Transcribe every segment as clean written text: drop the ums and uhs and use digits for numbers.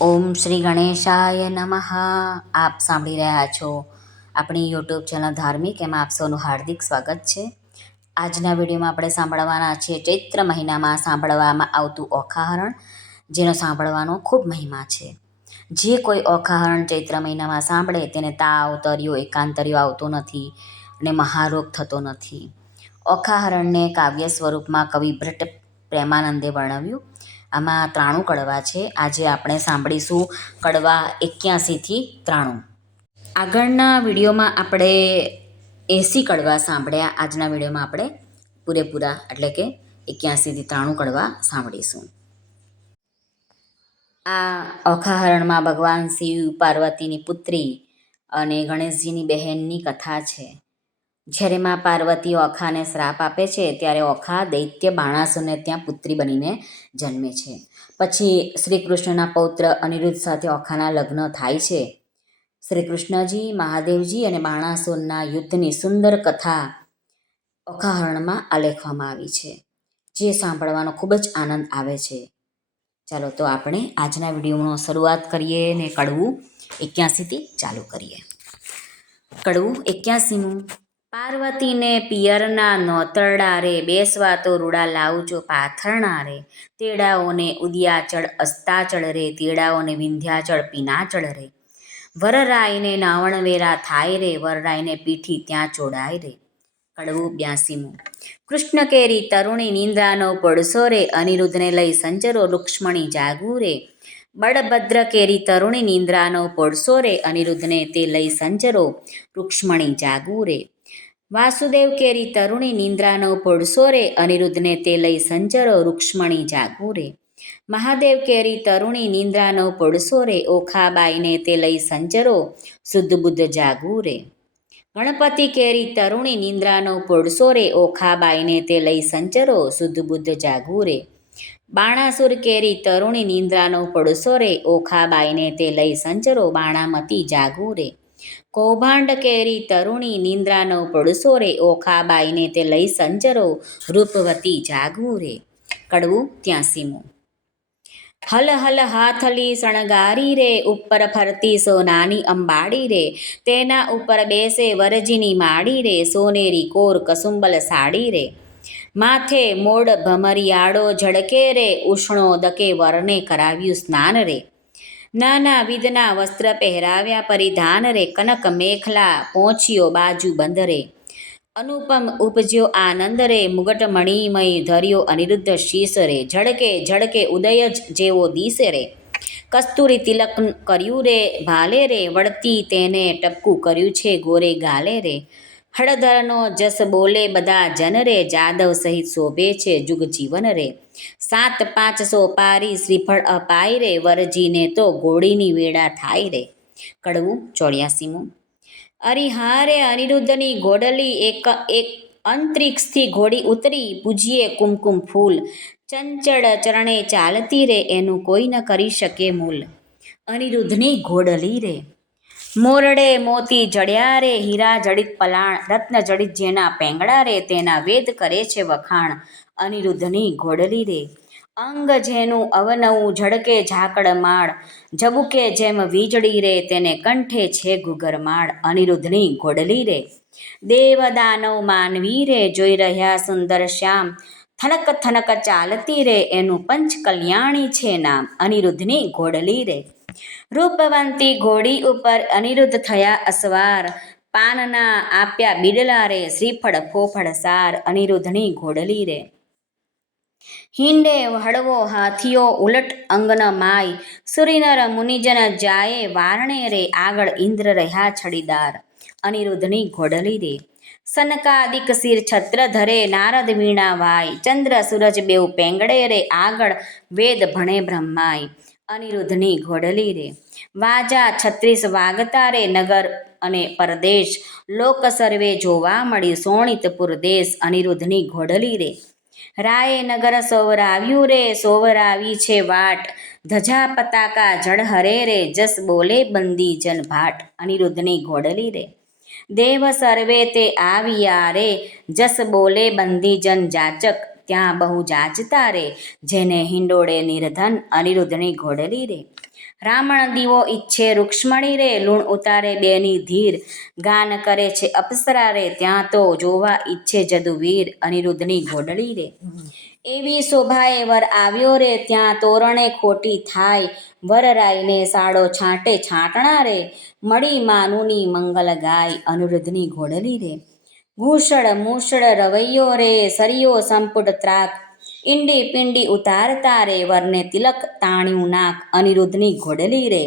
ઓમ શ્રી ગણેશાય નમઃ. આપ સાંભળી રહ્યા છો આપણી યુટ્યુબ ચેનલ ધાર્મિક, એમાં આપ સૌનું હાર્દિક સ્વાગત છે. આજના વિડીયોમાં આપણે સાંભળવાના છીએ ચૈત્ર મહિનામાં સાંભળવામાં આવતું ઓખાહરણ, જેનો સાંભળવાનો ખૂબ મહિમા છે. જે કોઈ ઓખાહરણ ચૈત્ર મહિનામાં સાંભળે તેને તાવ, તરિયો, એકાંતરિયો આવતો નથી અને મહારોગ થતો નથી. ઓખાહરણને કાવ્ય સ્વરૂપમાં કવિ ભટ્ટ પ્રેમાનંદે વર્ણવ્યું. આમાં 93 કડવા છે. આજે આપણે સાંભળીશું કડવા 81 થી 93. આગળના વિડીયોમાં આપણે 80 કડવા સાંભળ્યા. આજના વિડીયોમાં આપણે પૂરેપૂરા એટલે કે 81 થી 93 કડવા સાંભળીશું. આ ઓખાહરણમાં ભગવાન શિવ, પાર્વતીની પુત્રી અને ગણેશજીની બહેનની કથા છે. જ્યારે માં પાર્વતી ઓખાને શ્રાપ આપે છે, ત્યારે ઓખા દૈત્ય બાણાસુરને ત્યાં પુત્રી બનીને જન્મે છે. પછી શ્રી કૃષ્ણના પૌત્ર અનિરુદ્ધ સાથે ઓખાના લગ્ન થાય છે. શ્રી કૃષ્ણજી, મહાદેવજી અને બાણાસુરના યુદ્ધની સુંદર કથા ઓખાહરણમાં આલેખવામાં આવી છે, જે સાંભળવાનો ખૂબ જ આનંદ આવે છે. ચાલો તો આપણે આજના વિડીયોનો શરૂઆત કરીએ ને કડવું 81 થી ચાલુ કરીએ. કડવું 81મું. પાર્વતીને પિયરના નોતરડા રે, બેસવા તો રૂડા લાવજો પાથરણા રે. તેડાઓને ઉદયાચળ અસ્તાચળ રે, તેડાઓને વિંધ્યાચળ પીનાચળ રે. વરરાયને નાવણવેરા થાય રે, વરરાયને પીઠી ત્યાં ચોડાય રે. કડવું 82મું. કૃષ્ણ કેરી તરુણી નિંદ્રાનો પડસો રે, અનિરુદ્ધને લઈ સંજરો રૂક્ષ્મણી જાગું રે. બળભદ્ર કેરી તરુણી નિંદ્રાનો પડસો રે, અનિરુદ્ધને તે લઈ સંજરો રૂક્ષ્મણી જાગું રે. વાસુદેવ કેરી તરુણી નિંદ્રાનો પડસો રે, અનિરુદ્ધને તે લઈ સંજરો રૂક્ષ્મણી જાગું રે. મહાદેવ કેરી તરુણી નિંદ્રાનો પડસો રે, ઓખાબાઈને તે લઈ સંજરો શુદ્ધ બુદ્ધ જાગું રે. ગણપતિ કેરી તરુણી નિંદ્રાનો પડસો રે, ઓખાબાઈને તે લઈ સંજરો શુદ્ધ બુદ્ધ જાગું રે. બાણાસુર કેરી તરુણી નિંદ્રાનો પડસો રે, ઓખાબાઈને તે લઈ સંજરો બાણામતી જાગું રે. કૌભાંડ કેરી તરુણી નિંદ્રાનો પડસો રે, ઓખાબાઈને તે લઈ સંજરો રૂપવતી જાગું રે. કડવું 83મું. હલ હલ હાથલી શણગારી રે, ઉપર ફરતી સોનાની અંબાડી રે. તેના ઉપર બેસે વરજીની માડી રે, સોનેરી કોર કસુંબલ સાડી રે. માથે મોડ ભમરિયાળો ઝળકે રે, ઉષ્ણોદકે વરને કરાવ્યું સ્નાન રે. નાના વિધના વસ્ત્ર પહેરાવ્યા પરિધાન રે, કનક મેખલા પહોંચ્યો બાજુ બંધ રે. અનુપમ ઉપજ્યો આનંદ રે, મુગટ મણિમય ધર્યો અનિરુદ્ધ શીશ રે. ઝળકે ઝળકે ઉદય જેવો દિશે રે, કસ્તુરી તિલક કર્યું રે ભાલે રે. વળતી તેને ટપકું કર્યું છે ગોરે ગાલે રે. હળધરનો જસ બોલે બધા જન રે, જાદવ સહિત શોભે છે જુગ જીવન રે. 7-5 સોપારી શ્રીફળ અપાય રે, વરજીને તો ઘોડીની વેળા થાય રે. કડવું 84મું. અરિહારે અનિરુદ્ધની ઘોડલી, એક અંતરિક્ષથી ઘોડી ઉતરી, પૂજીએ કુમકુમ ફૂલ. ચંચળ ચરણે ચાલતી રે, એનું કોઈ ન કરી શકે મૂલ. અનિરુદ્ધની ઘોડલી રે. મોરડે મોતી જડ્યા રે, હીરા જડિત પલાણ, રત્ન જડિત જેના પેંગડા રે, તેના વેદ કરે છે વખાણ. અનિરુદ્ધની ઘોડલી રે. અંગ જેનું અવનવું ઝળકે ઝાકળમાળ, ઝબુકે જેમ વીજળી રે, તેને કંઠે છે ઘૂઘરમાળ. અનિરુદ્ધની ઘોડલી રે. દેવ દાનવ માનવી રે, જોઈ રહ્યા સુંદર શ્યામ, થનક થનક ચાલતી રે, એનું પંચ કલ્યાણી છે નામ. અનિરુદ્ધની ઘોડલી રે. રૂપવંતી ઘોડી ઉપર અનિરુદ્ધ થયા અસવાર, પાનના આપ્યા બિડલા રે, શ્રીફળ ફોફળ સાર. અનિરુદ્ધની ઘોડલી રે. હિંડે હળવો હાથીઓ ઉલટ અંગન માય, સુરીનર મુનિજન જાય વારણે રે, આગળ ઇન્દ્ર રહ્યા છડીદાર. અનિરુદ્ધની ઘોડલી રે. સનકાદિક શિર છત્ર ધરે, નારદ વીણા વાય, ચંદ્ર સૂરજ બેઉ પેંગડે રે, આગળ વેદ ભણે બ્રહ્માય. અનિરુદ્ધની ઘોડલી રે. વાજા 36 વાગતા રે, નગર અને પરદેશ, લોક સર્વે જોવા મળી સોણિતપુર દેશ. અનિરુદ્ધની ઘોડલી રે. રાયે નગર સોવરાવ્યું રે, સોવરાવી છે વાટ, ધજા પતાકા ઝળહરે રે, જસ બોલે બંદી જન ભાટ. અનિરુદ્ધની ઘોડલી રે. દેવ સર્વે તે આવ્યા રે, જસ બોલે બંદી જન જાચક, ત્યાં બહુ જાચતા રે, જેને હિંડોળે નિર્ધન અનિરુદ્ધની ઘોડલી રે. રાવણ દીવો ઈચ્છે રૂક્ષ્મણી રે, લૂણ ઉતારે બેની ધીર, ગાન કરે છે અપ્સરા રે, ત્યાં તો જોવા ઈચ્છે જદુવીર અનિરુદ્ધની ઘોડલી રે. એવી શોભાએ વર આવ્યો રે, ત્યાં તોરણે ખોટી થાય, વરરાયને સાડો છાંટે છાંટણા રે, મળી માનુની મંગલ ગાય અનિરુદ્ધની ઘોડલી રે. ઘૂસળ મૂસળ રવૈયો રે, સરિયો સંપુટ ત્રાક, ઈંડી પિંડી ઉતારતા રે, વરને તિલક તાણ્યું નાક અનિરુદ્ધની ઘોડલી રે.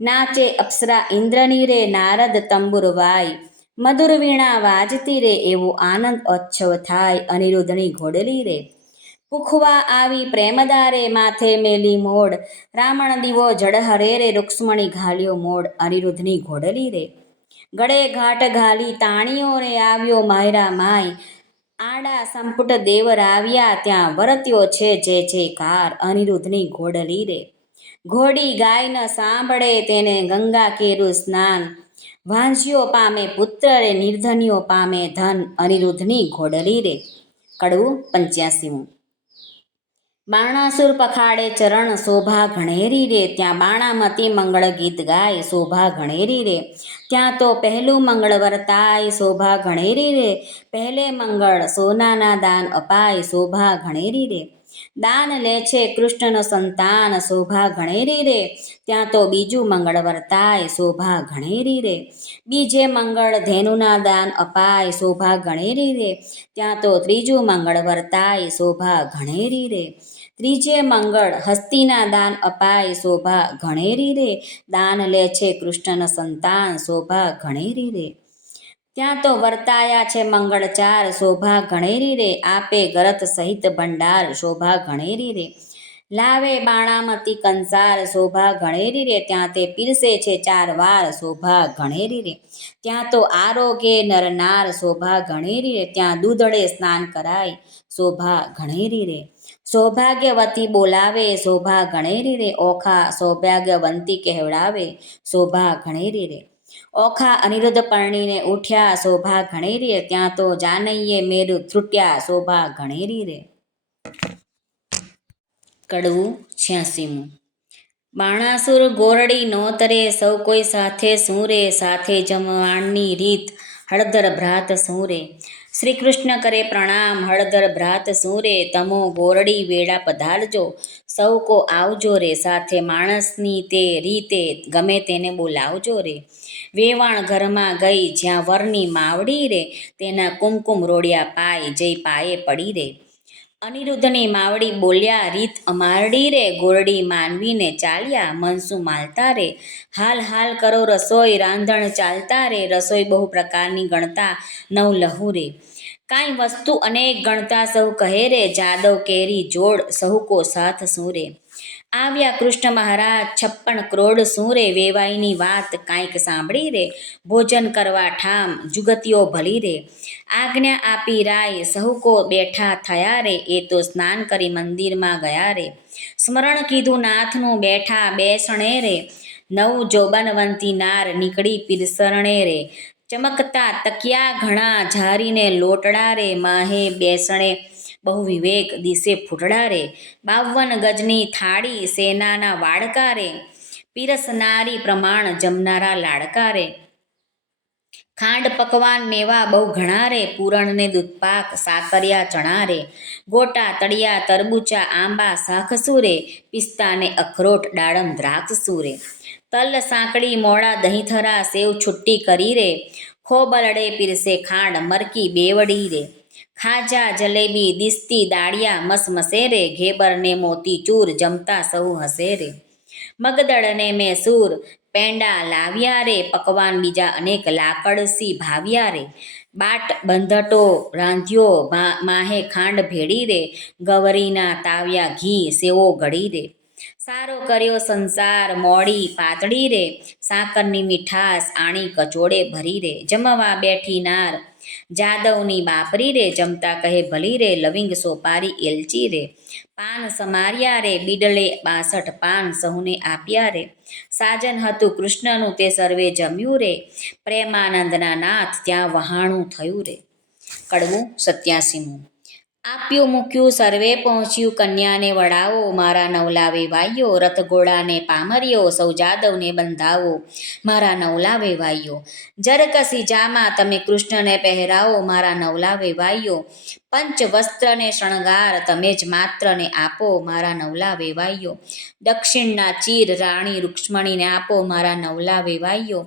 નાચે અપ્સરા ઇન્દ્રની રે, નારદ તંબુર વાય, મધુર વીણા વાજતી રે, એવો આનંદ ઓચ્છવ થાય અનિરુદ્ધની ઘોડલી રે. પૂખવા આવી પ્રેમદારે, માથે મેલી મોડ, રાવણ દીવો જડહરે રે, રૂક્ષ્મણી ઘાલ્યો મોડ અનિરુદ્ધની ઘોડલી રે. ગળે ઘાટ ઘાલી તાણીઓ રે, આવ્યો માયરા માય, આડા સંપુટ દેવર આવ્યા, ત્યાં વરત્યો છે જય જયકાર અનિરુદ્ધની ઘોડલી રે. ઘોડી ગાય ન સાંભળે, તેને ગંગા કેરું સ્નાન, વાંઝ્યો પામે પુત્ર રે, નિર્ધન્યો પામે ધન અનિરુદ્ધની ઘોડલી રે. કડવું 85. બાણાસુર પખાડે ચરણ, શોભા ઘણેરી રે, ત્યાં બાણામતી મંગળ ગીત ગાય, શોભા ઘણેરી રે. ત્યાં તો પહેલું મંગળ વર્તાય, શોભા ઘણેરી રે, પહેલે મંગળ સોનાના દાન અપાય, શોભા ઘણેરી રે. દાન લે છે કૃષ્ણનો સંતાન, શોભા ઘણેરી રે, ત્યાં તો બીજું મંગળ વર્તાય, શોભા ઘણેરી રે. બીજે મંગળ ધેનુના દાન અપાય, શોભા ઘણેરી રે, ત્યાં તો ત્રીજું મંગળ વર્તાય, શોભા ઘણેરી રે. ત્રીજે મંગળ હસ્તીના દાન અપાય, શોભા ઘણેરી રે, દાન લે છે કૃષ્ણનો સંતાન, શોભા ઘણેરી રે. ત્યાં તો વર્તાયા છે મંગળ ચાર, શોભા ઘણેરી રે, આપે ગરત સહિત ભંડાર, શોભા ઘણેરી રે. લાવે બાણામતી કંસાર, શોભા ઘણેરી રે, ત્યાં તે પીરસે છે 4 વાર, શોભા ઘણેરી રે. ત્યાં તો આરોગે નરનાર, શોભા ઘણેરી રે, ત્યાં દૂધડે સ્નાન કરાય, શોભા ઘણેરી રે. સૌભાગ્યવતી બોલાવે, શોભા ઘણેરી રે, ઓખા સૌભાગ્યવંતી કહેવડાવે, શોભા ઘણેરી રે. ઓખા અનિરુદ્ધ પરણીને ઉઠ્યા, શોભા ઘણેરી રે, ત્યાં તો જાનૈયે મેરુ થ્રુટ્યા, શોભા ઘણેરી રે. કડવું 86. બાણાસુર ગોરડી નોતરે, સૌ કોઈ સાથે શું રે, સાથે જમવાણની રીત, હળદર ભ્રાત શું રે. શ્રી કૃષ્ણ કરે પ્રણામ, હળદર ભ્રાત શું રે, તમો ગોરડી વેળા પધારજો, સૌ કો આવજો રે, સાથે માણસની તે રીતે, ગમે તેને બોલાવજો રે. વેવાણ ઘરમાં ગઈ, જ્યાં વરની માવડી રે, તેના કુમકુમ રોડિયા પાય, જય પાયે પડી રે. અનિરુદ્ધની માવડી બોલ્યા, રીત અમારડી રે, ગોરડી માનવીને ચાલ્યા, મનસું માલતા રે. હાલ હાલ કરો રસોઈ, રાંધણ ચાલતા રે, રસોઈ બહુ પ્રકારની ગણતા, નવ લહુ રે. કાંઈ વસ્તુ અનેક ગણતા, સહુ કહે રે, જાદવ કેરી જોડ, સહુ કો સાથ શું રે. આવ્યા કૃષ્ણ મહારાજ 56 કરોડ શું રે, વેવાઈની વાત કાંઈક સાંભળી રે, ભોજન કરવા ઠામ જુગતીઓ ભલી રે. આજ્ઞા આપી રાય, સહુ કો બેઠા થયા રે, એ તો સ્નાન કરી મંદિરમાં ગયા રે. સ્મરણ કીધું નાથનું, બેઠા બેસણે રે, નવ જોબનવંતી નાર નીકળી પીરસરણે રે. ચમકતા તકિયા ઘણા, ઝારીને લોટડા રે, માહે બેસણે બહુ વિવેક, દિશે ફૂટડા રે. 52 ગજની થાળી, સેનાના વાડકા રે, પીરસનારી પ્રમાણ જમનારા લાડકા રે. ખાંડ પકવાન મેવા બહુ ઘણા રે, પૂરણ ને દૂધપાક સાકરિયા ચણા રે. ગોટા તળિયા તરબૂચા આંબા શાકસું રે, પિસ્તા ને અખરોટ દાડમ દ્રાક્ષસું રે. તલ સાંકળી મોળા દહીંથરા, સેવ છુટ્ટી કરી રે, ખોબલડે પીરસે ખાંડ મરકી બેવડી રે. ખાજા જલેબી દિસ્તી દાળિયા મસમસે રે, ઘેબર ને મોતીચૂર જમતા સહુ હસે રે. મગદળને મેસૂર પેંડા લાવ્યા રે, પકવાન બીજા અનેક લાકડસી ભાવ્યા રે. બાટ બંધટો રાંધ્યો, માહે ખાંડ ભેળી રે, ગવરીના તાવ્યા ઘી સેવો ગળી રે. સારો કર્યો સંસાર મોડી પાતળી રે, સાકરની મીઠાશ આણી કચોડે ભરી રે. જમવા બેઠી નાર જાદવની બાપરી રે, જમતા કહે ભલી રે, લવિંગ સોપારી એલચી રે. પાન સમાર્યા રે, બીડલે 62 પાન સહુને આપ્યા રે. સાજન હતું કૃષ્ણનું, તે સર્વે જમ્યું રે, પ્રેમાનંદના નાથ ત્યાં વહાણું થયું રે. કડવું 87. આપ્યું મૂક્યું સર્વે પહોંચ્યું, કન્યાને વડાવો મારા નવલા વેવાઈઓ, રથઘોડાને પામર્યો સૌ જાદવને બંધાવો મારા નવલા વેવાઈઓ. જરકસી જામા તમે કૃષ્ણને પહેરાવો મારા નવલા વેવાઈઓ, પંચ વસ્ત્રને શણગાર તમે જ માત્રને આપો મારા નવલા વેવાઈઓ. દક્ષિણના ચીર રાણી રૂક્ષ્મણીને આપો મારા નવલા વેવાઈઓ,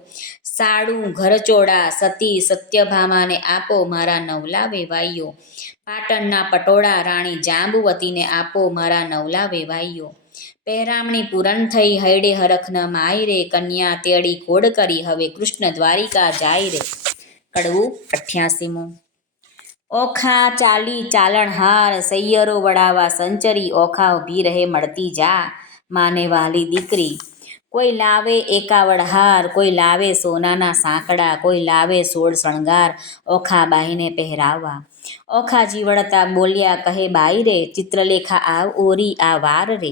સાડું ઘરચોડા સતી સત્યભામાને આપો મારા નવલા વેવાઈઓ. પાટણના પટોળા રાણી જાંબુવતીને આપો મારા નવલા વેવાઈઓ. પહેરામણી પૂરન થઈ હૈડે હરખ ન માય રે, કન્યા તેડી ઘોડ કરી હવે કૃષ્ણ દ્વારિકા જાય રે. કડવું 88મું. ઓખા ચાલી ચાલણહાર સૈયરો વડાવા સંચરી, ઓખા ઊભી રહે મળતી જા માને વાલી દીકરી. કોઈ લાવે એકાવડ હાર, કોઈ લાવે સોનાના સાંકડા, કોઈ લાવે 16 શણગાર ઓખાબાઈને પહેરાવવા. ઓખાજી વળતા બોલ્યા કહે બાઈ રે, ચિત્રલેખા આવ ઓરી આ વાર રે.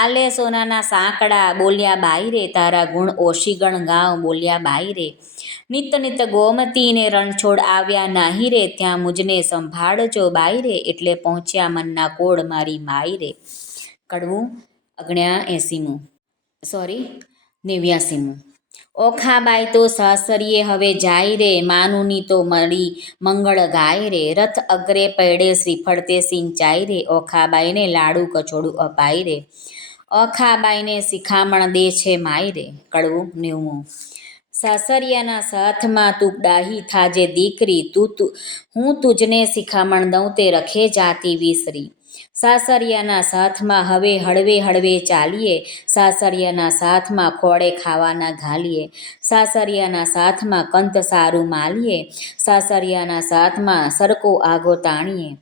આલે સોનાના સાંકડા બોલ્યા બાઈ રે, તારા ગુણ ઓશીગણ ગાઉં બોલ્યા બાઈ રે. નિત નિત ગોમતીને રણછોડ આવ્યા નાહી રે, ત્યાં મુજને સંભાળજો બાઈ રે, એટલે પહોંચ્યા મનના કોડ મારી માઈ રે. કડવું 89મું. ઓખાબાઈ તો સાસરીએ હવે જાય રે, માનુની તો મળી મંગળ ગાય રે. રથ અગ્રે પૈડે શ્રીફળ તે સિંચાઈ રે, ઓખાબાઈને લાડુ કચોડું અપાય રે. ઓખાબાઈને શિખામણ દે છે માય રે. કડવું 90મું. સાસરિયાના સાથમાં તું ડાહી થાજે દીકરી, હું તુજને શિખામણ દઉં તે રખે જાતી વિસરી. સાસરિયાના સાથમાં હવે હળવે હળવે ચાલીએ, સાસરિયાના સાથમાં ખોળે ખાવાના ઘાલીએ. સાસરિયાના સાથમાં કંત સારું માલીએ, સાસરિયાના સાથમાં સરકો આગો તાણીએ.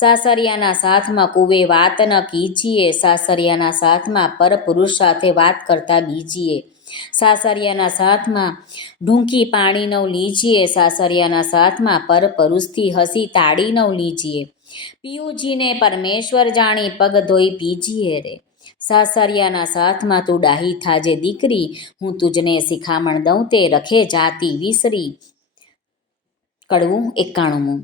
સાસરિયાના સાથમાં કુવે વાત ન કીજીએ, સાસરિયાના સાથમાં પરપુરુષ સાથે વાત કરતા બીજીએ. સાસરિયાના સાથમાં ઢૂંકી પાણી નવ લીજીએ, સાસરિયાના સાથમાં પરપરુષથી હસી તાળી નવ લીજીએ. પિયુજીને પરમેશ્વર જાણી પગ ધોઈ પીજીએ રે. સાસરિયાના સાથમાં તું ડાહી થાજે દીકરી, હું તુજને શિખામણ દઉં તે રખે જાતી વિસરી. કડવું 91મું.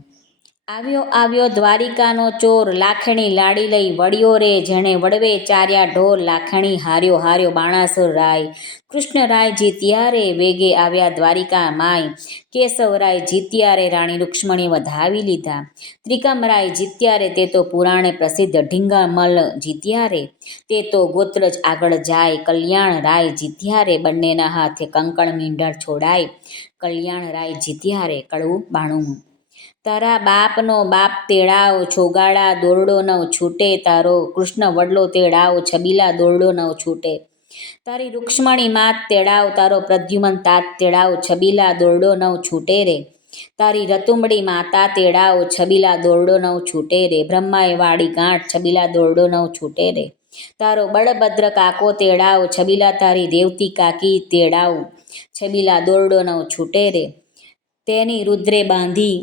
આવ્યો આવ્યો દ્વારિકાનો ચોર, લાખણી લાડી લઈ વળ્યો રે, જેણે વડવે ચાર્યા ઢોર. લાખણી હાર્યો હાર્યો બાણાસુર રાય, કૃષ્ણરાય જીત્યા રે, વેગે આવ્યા દ્વારિકા માય. કેશવરાય જીત્યા રે, રાણી રૂક્ષ્મણી વધાવી લીધા. ત્રિકમરાય જીત્યા રે, તે તો પુરાણે પ્રસિદ્ધ. ઢીંગમલ જીત્યા રે, તે તો ગોત્ર જ આગળ જાય. કલ્યાણરાય જીત્યા રે, બંનેના હાથે કંકણ મીંઢળ છોડાય. કલ્યાણરાય જીત્યા રે. કડવું 92મું. તારા બાપનો બાપ તેડાવ, છોગાડા દોરડો નવ છૂટે. તારો કૃષ્ણ વડલો તેડાવ, છબીલા દોરડો નવ છૂટે. તારી રૂક્ષ્મણી માત તેડાવ, તારો પ્રદ્યુમન તાત તેડાવ, છબીલા દોરડો નવ છૂટે રે. તારી રતુંબડી માતા તેડાવ, છબીલા દોરડો નવ છૂટે રે. બ્રહ્માએ વાળી ગાંઠ, છબીલા દોરડો નવ છૂટે રે. તારો બળભદ્ર કાકો તેડાવ, છબીલા તારી રેવતી કાકી તેડાવ, છબીલા દોરડો નવ છૂટે રે. તેની રુદ્રે બાંધી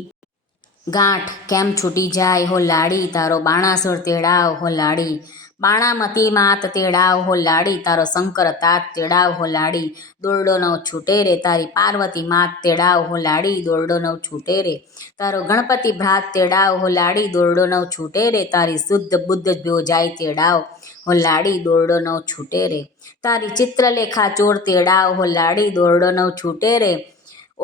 ગાંઠ કેમ છૂટી જાય હો લાડી, તારો બાણાસુર તેડાવ હો લાડી. બાણામતી માત તેડાવ હો લાડી, તારો શંકર તાત તેડાવ હો લાડી. દોરડો નવ છૂટે રે. તારી પાર્વતી માત તેડાવ હો લાડી, દોરડો નવ છૂટે રે. તારો ગણપતિ ભ્રાત તેડાવ હો લાડી, દોરડો નવ છૂટે રે. તારી શુદ્ધ બુદ્ધ બોજાઈ તેડાવ હો લાડી, દોરડો નવ છૂટે રે. તારી ચિત્રલેખા ચોર તેડાવ હો લાડી, દોરડો નવ છૂટે રે.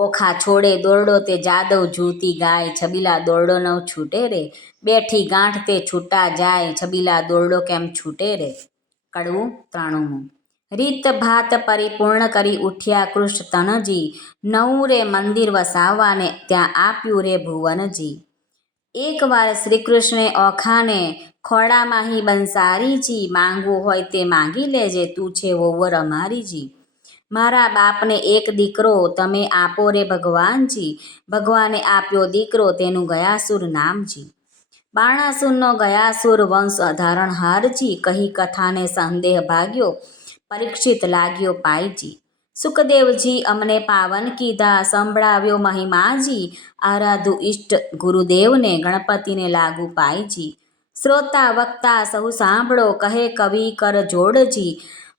ઓખા છોડે દોરડો તે જાદવ જૂતી ગાય, છબીલા દોરડો નવ છૂટે રે. બેઠી ગાંઠ તે છૂટા જાય, છબીલા દોરડો કેમ છૂટે રે. કડવું 93મું. રીત ભાત પરિપૂર્ણ કરી ઉઠ્યા કૃષ્ણ તનજી, નવું રે મંદિર વસાવવાને ત્યાં આપ્યું રે ભુવનજી. એકવાર શ્રીકૃષ્ણે ઓખાને ખોડામાહી બંસારીજી, માંગવું હોય તે માંગી લેજે, તું છે વોવર અમારીજી. મારા બાપને એક દીકરો તમે આપો રે ભગવાનજી, ભગવાને આપ્યો દીકરો તેનું ગયાસુર નામજી. બાણાસુરનો ગયાસુર વંશ ધારણહારજી, કહી કથાને સંદેહ ભાગ્યો પરીક્ષિત લાગ્યો પાયજી. સુખદેવજી અમને પાવન કીધા, સંભળાવ્યો મહિમાજી, આરાધુ ઇષ્ટ ગુરુદેવને ગણપતિને લાગુ પાયજી. શ્રોતા વક્તા સહુ સાંભળો, કહે કવિ કર જોડજી,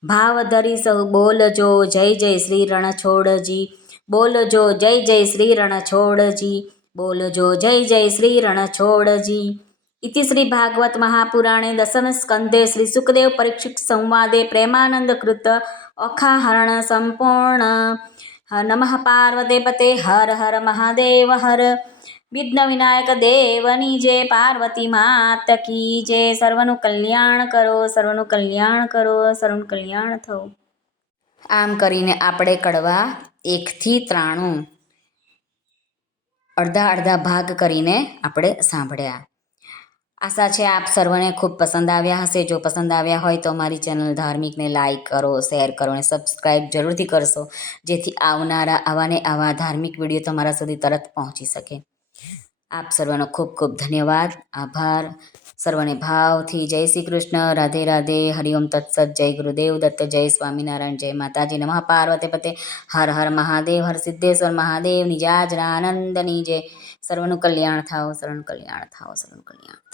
ભાવ ધરી સહુ બોલજો જય જય શ્રી રણછોડજી. બોલજો જય જય શ્રી રણછોડજી, બોલજો જય જય શ્રી રણછોડજી. इति श्री भागवत महापुराणे दशम स्कंदे श्री सुखदेव परीक्षित संवादे प्रेमानंद कृत अखाहरण संपूर्ण। नमः पार्वते पते हर हर महादेव हर। विघ्न विनायक देवनी जय, पार्वती मात की जय। सर्वનું કલ્યાણ કરો, સર્વનું કલ્યાણ કરો, સર્વનું કલ્યાણ થવું। આમ કરીને આપણે કડવા 1 થી 93 અડધા અડધા ભાગ કરીને આપણે સાંભળ્યા। આશા છે આપ સર્વને ખૂબ પસંદ આવ્યા હશે। જો પસંદ આવ્યા હોય તો અમારી ચેનલ ધાર્મિકને લાઈક કરો, શેર કરો અને સબસ્ક્રાઈબ જરૂરથી કરશો, જેથી આવનારા આવા ને આવા ધાર્મિક વિડીયો તમારા સુધી તરત પહોંચી શકે। આપ સર્વનો ખૂબ ખૂબ ધન્યવાદ, આભાર। સર્વને ભાવથી જય શ્રી કૃષ્ણ, રાધે રાધે, હરિઓમ તત્સત, જય ગુરુદેવ દત્ત, જય સ્વામિનારાયણ, જય માતાજી, નમઃ પાર્વતી પતે હર હર મહાદેવ હર, સિદ્ધેશ્વર મહાદેવ નિજાજરાનંદની જય। સર્વનું કલ્યાણ થાઓ, સર્વનું કલ્યાણ થાઓ, સર્વનું કલ્યાણ થાઓ।